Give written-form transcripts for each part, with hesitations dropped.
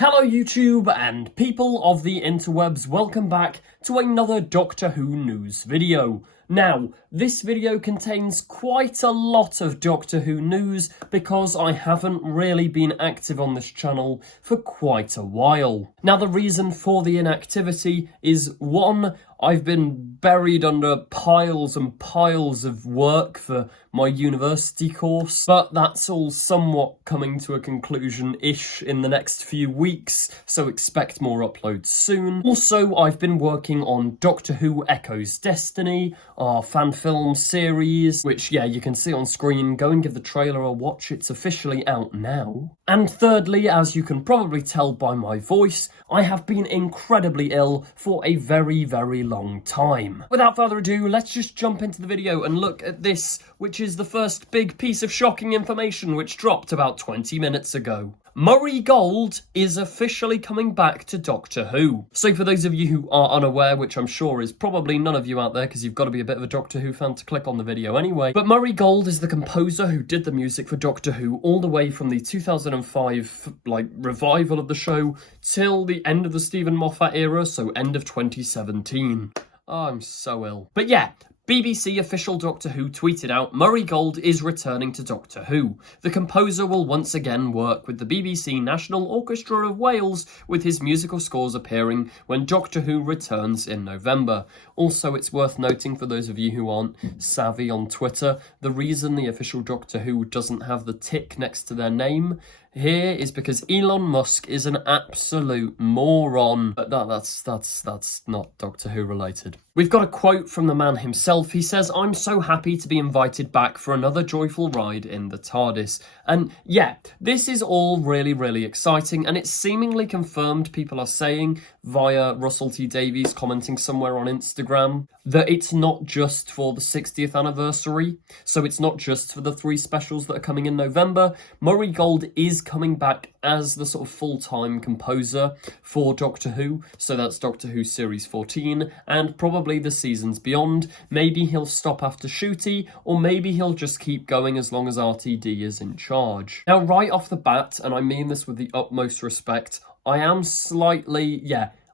Hello YouTube and people of the interwebs, welcome back to another Doctor Who news video. Now, this video contains quite a lot of Doctor Who news because I haven't really been active on this channel for quite a while. Now, the reason for the inactivity is one, I've been buried under piles and piles of work for my university course, but that's all somewhat coming to a conclusion-ish in the next few weeks, so expect more uploads soon. Also, I've been working on Doctor Who Echo's Destiny, our fan film series, which, yeah, you can see on screen. Go and give the trailer a watch, it's officially out now. And thirdly, as you can probably tell by my voice, I have been incredibly ill for a very, very long time. Without further ado, let's just jump into the video and look at this, which is the first big piece of shocking information which dropped about 20 minutes ago. Murray Gold is officially coming back to Doctor Who. So for those of you who are unaware, which I'm sure is probably none of you out there because you've got to be a bit of a Doctor Who fan to click on the video anyway, but Murray Gold is the composer who did the music for Doctor Who all the way from the 2005 revival of the show till the end of the Stephen Moffat era, so end of 2017. Oh, I'm so ill. But yeah, BBC official Doctor Who tweeted out, Murray Gold is returning to Doctor Who. The composer will once again work with the BBC National Orchestra of Wales, with his musical scores appearing when Doctor Who returns in November. Also, it's worth noting for those of you who aren't savvy on Twitter, the reason the official Doctor Who doesn't have the tick next to their name here is because Elon Musk is an absolute moron. But that's not Doctor Who related. We've got a quote from the man himself. He says, "I'm so happy to be invited back for another joyful ride in the TARDIS." And yeah, this is all really, really exciting, and it's seemingly confirmed, people are saying, via Russell T Davies commenting somewhere on Instagram, that it's not just for the 60th anniversary. So it's not just for the 3 specials that are coming in November. Murray Gold is coming back as the sort of full-time composer for Doctor Who. So that's Doctor Who Series 14 and probably the seasons beyond. Maybe he'll stop after Shooty, or maybe he'll just keep going as long as RTD is in charge. Now, right off the bat, and I mean this with the utmost respect, I am slightly,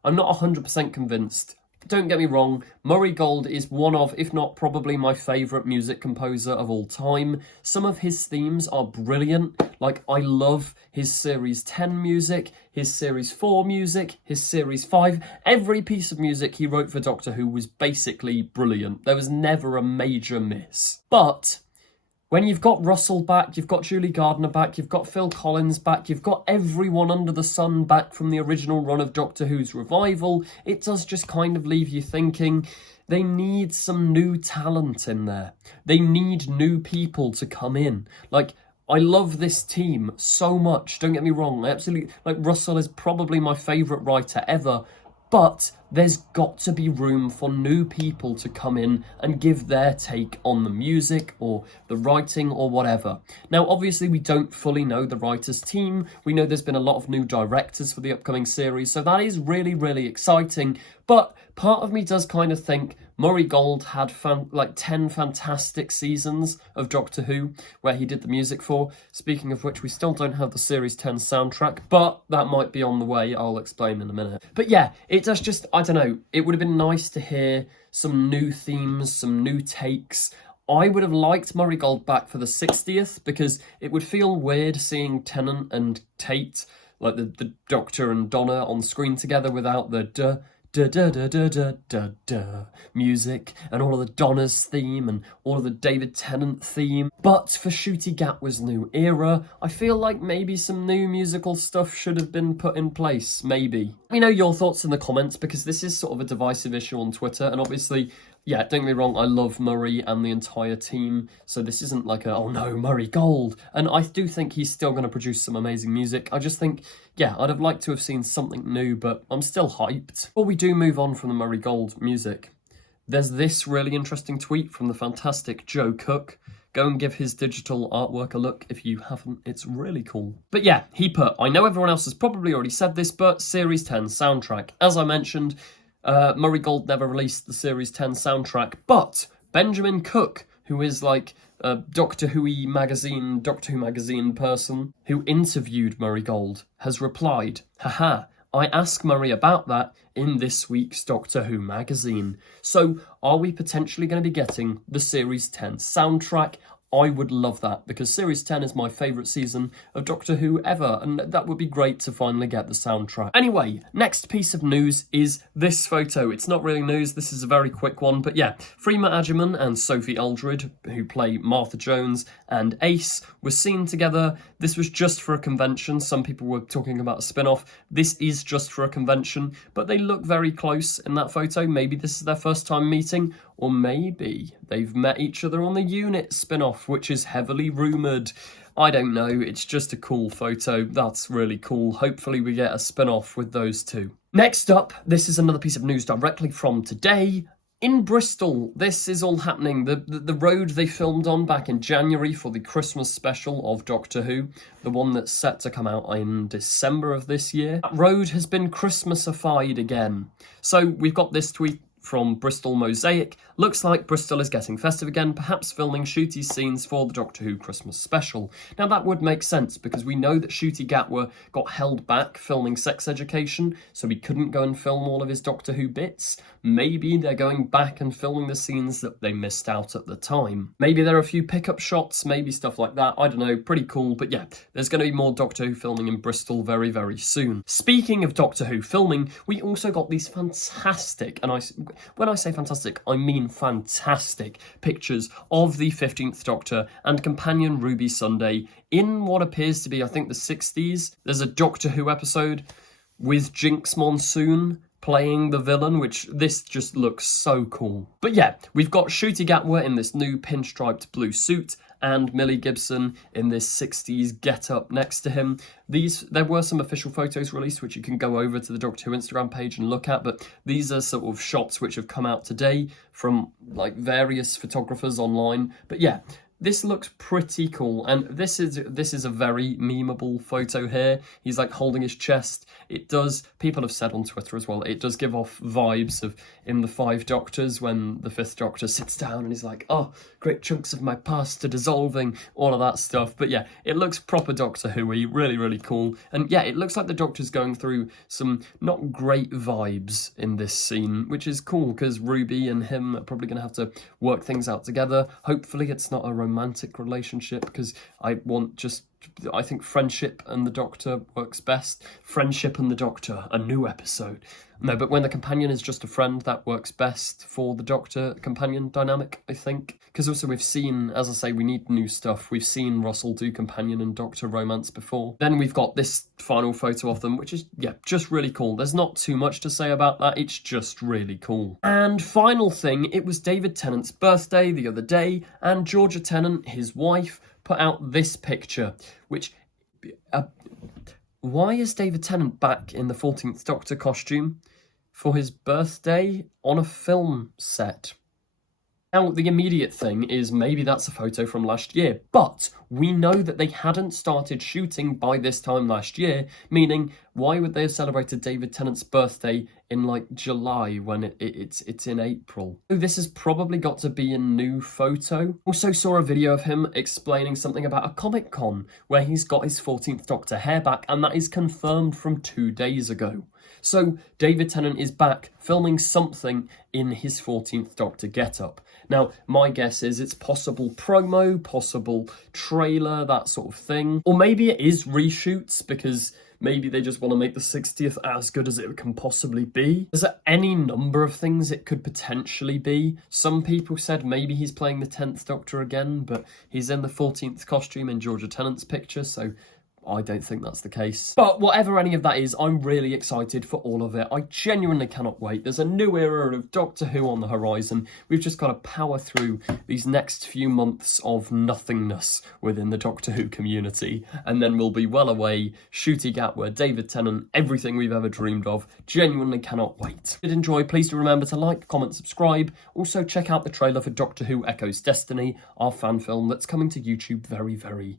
I'm not 100% convinced. Don't get me wrong, Murray Gold is one of, if not probably my favourite music composer of all time. Some of his themes are brilliant, like I love his Series 10 music, his Series 4 music, his Series 5. Every piece of music he wrote for Doctor Who was basically brilliant. There was never a major miss. But when you've got Russell back, you've got Julie Gardner back, you've got Phil Collins back, you've got everyone under the sun back from the original run of Doctor Who's revival, it does just kind of leave you thinking they need some new talent in there. They need new people to come in. Like, I love this team so much, don't get me wrong. I absolutely, Russell is probably my favourite writer ever, but there's got to be room for new people to come in and give their take on the music or the writing or whatever. Now, obviously, we don't fully know the writers' team. We know there's been a lot of new directors for the upcoming series, so that is really, really exciting. But part of me does kind of think Murray Gold had 10 fantastic seasons of Doctor Who where he did the music for. Speaking of which, we still don't have the Series 10 soundtrack, but that might be on the way. I'll explain in a minute. But yeah, it does just, I don't know, it would have been nice to hear some new themes, some new takes. I would have liked Murray Gold back for the 60th because it would feel weird seeing Tennant and Tate, like the Doctor and Donna on screen together without the duh, da da da da da da da music and all of the Donna's theme and all of the David Tennant theme. But for Shooty Gatwa's new era, I feel like maybe some new musical stuff should have been put in place, maybe. Let me know your thoughts in the comments because this is sort of a divisive issue on Twitter, and obviously, yeah, don't get me wrong, I love Murray and the entire team, so this isn't like a, oh no, Murray Gold. And I do think he's still going to produce some amazing music. I just think, yeah, I'd have liked to have seen something new, but I'm still hyped. Before we do move on from the Murray Gold music, there's this really interesting tweet from the fantastic Joe Cook. Go and give his digital artwork a look if you haven't, it's really cool. But yeah, he put, I know everyone else has probably already said this, but Series 10 soundtrack. As I mentioned, Murray Gold never released the Series 10 soundtrack, but Benjamin Cook who is like a Doctor Who magazine person who interviewed Murray Gold, has replied, haha, I asked Murray about that in this week's Doctor Who magazine. So, are we potentially going to be getting the Series 10 soundtrack? I would love that, because Series 10 is my favourite season of Doctor Who ever, and that would be great to finally get the soundtrack. Anyway, next piece of news is this photo. It's not really news, this is a very quick one, but yeah, Freema Agyeman and Sophie Aldred, who play Martha Jones and Ace, were seen together. This was just for a convention. Some people were talking about a spin-off. This is just for a convention, but they look very close in that photo. Maybe this is their first time meeting, or maybe they've met each other on the Unit spin-off, which is heavily rumoured. I don't know, it's just a cool photo. That's really cool. Hopefully we get a spin-off with those two. Next up, this is another piece of news directly from today. In Bristol, this is all happening. The road they filmed on back in January for the Christmas special of Doctor Who, the one that's set to come out in December of this year, that road has been Christmasified again. So we've got this tweet from Bristol Mosaic. Looks like Bristol is getting festive again, perhaps filming shooty scenes for the Doctor Who Christmas special. Now that would make sense, because we know that Ncuti Gatwa got held back filming Sex Education, so he couldn't go and film all of his Doctor Who bits. Maybe they're going back and filming the scenes that they missed out at the time. Maybe there are a few pickup shots, maybe stuff like that. I don't know, pretty cool. But yeah, there's going to be more Doctor Who filming in Bristol very, very soon. Speaking of Doctor Who filming, we also got these fantastic, and when I say fantastic, I mean fantastic pictures of the 15th Doctor and companion Ruby Sunday in what appears to be, I think, the 60s. There's a Doctor Who episode with Jinx Monsoon playing the villain, which this just looks so cool. But yeah, we've got Ncuti Gatwa in this new pinstriped blue suit and Millie Gibson in this 60s get-up next to him. There were some official photos released, which you can go over to the Doctor Who Instagram page and look at, but these are sort of shots which have come out today from like various photographers online. But yeah, this looks pretty cool, and this is a very memeable photo here. He's like holding his chest. It does, people have said on Twitter as well, it does give off vibes of in the Five Doctors when the Fifth Doctor sits down and he's like, oh, great chunks of my past are dissolving, all of that stuff. But yeah, it looks proper Doctor Who-y, really, really cool. And yeah, it looks like the Doctor's going through some not great vibes in this scene, which is cool because Ruby and him are probably going to have to work things out together. Hopefully it's not a romantic relationship, because I think friendship and the Doctor works best. Friendship and the Doctor, a new episode. No, but when the companion is just a friend, that works best for the Doctor-companion dynamic, I think. Because also we've seen, as I say, we need new stuff. We've seen Russell do companion and Doctor romance before. Then we've got this final photo of them, which is, yeah, just really cool. There's not too much to say about that. It's just really cool. And final thing, it was David Tennant's birthday the other day, and Georgia Tennant, his wife, put out this picture, which... why is David Tennant back in the 14th Doctor costume for his birthday on a film set? Now, the immediate thing is maybe that's a photo from last year, but we know that they hadn't started shooting by this time last year, meaning why would they have celebrated David Tennant's birthday in like July when it's in April? So this has probably got to be a new photo. Also saw a video of him explaining something about a Comic-Con where he's got his 14th Doctor hair back, and that is confirmed from 2 days ago. So David Tennant is back filming something in his 14th Doctor getup. Now, my guess is it's possible promo, possible trailer, that sort of thing. Or maybe it is reshoots, because maybe they just want to make the 60th as good as it can possibly be. There's any number of things it could potentially be. Some people said maybe he's playing the 10th Doctor again, but he's in the 14th costume in Georgia Tennant's picture, so I don't think that's the case. But whatever any of that is, I'm really excited for all of it. I genuinely cannot wait. There's a new era of Doctor Who on the horizon. We've just got to power through these next few months of nothingness within the Doctor Who community, and then we'll be well away. Ncuti Gatwa, David Tennant, everything we've ever dreamed of. Genuinely cannot wait. If you did enjoy, please do remember to like, comment, subscribe. Also check out the trailer for Doctor Who Echoes Destiny, our fan film that's coming to YouTube very, very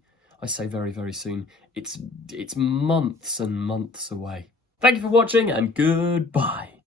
soon. It's months and months away. Thank you for watching, and goodbye.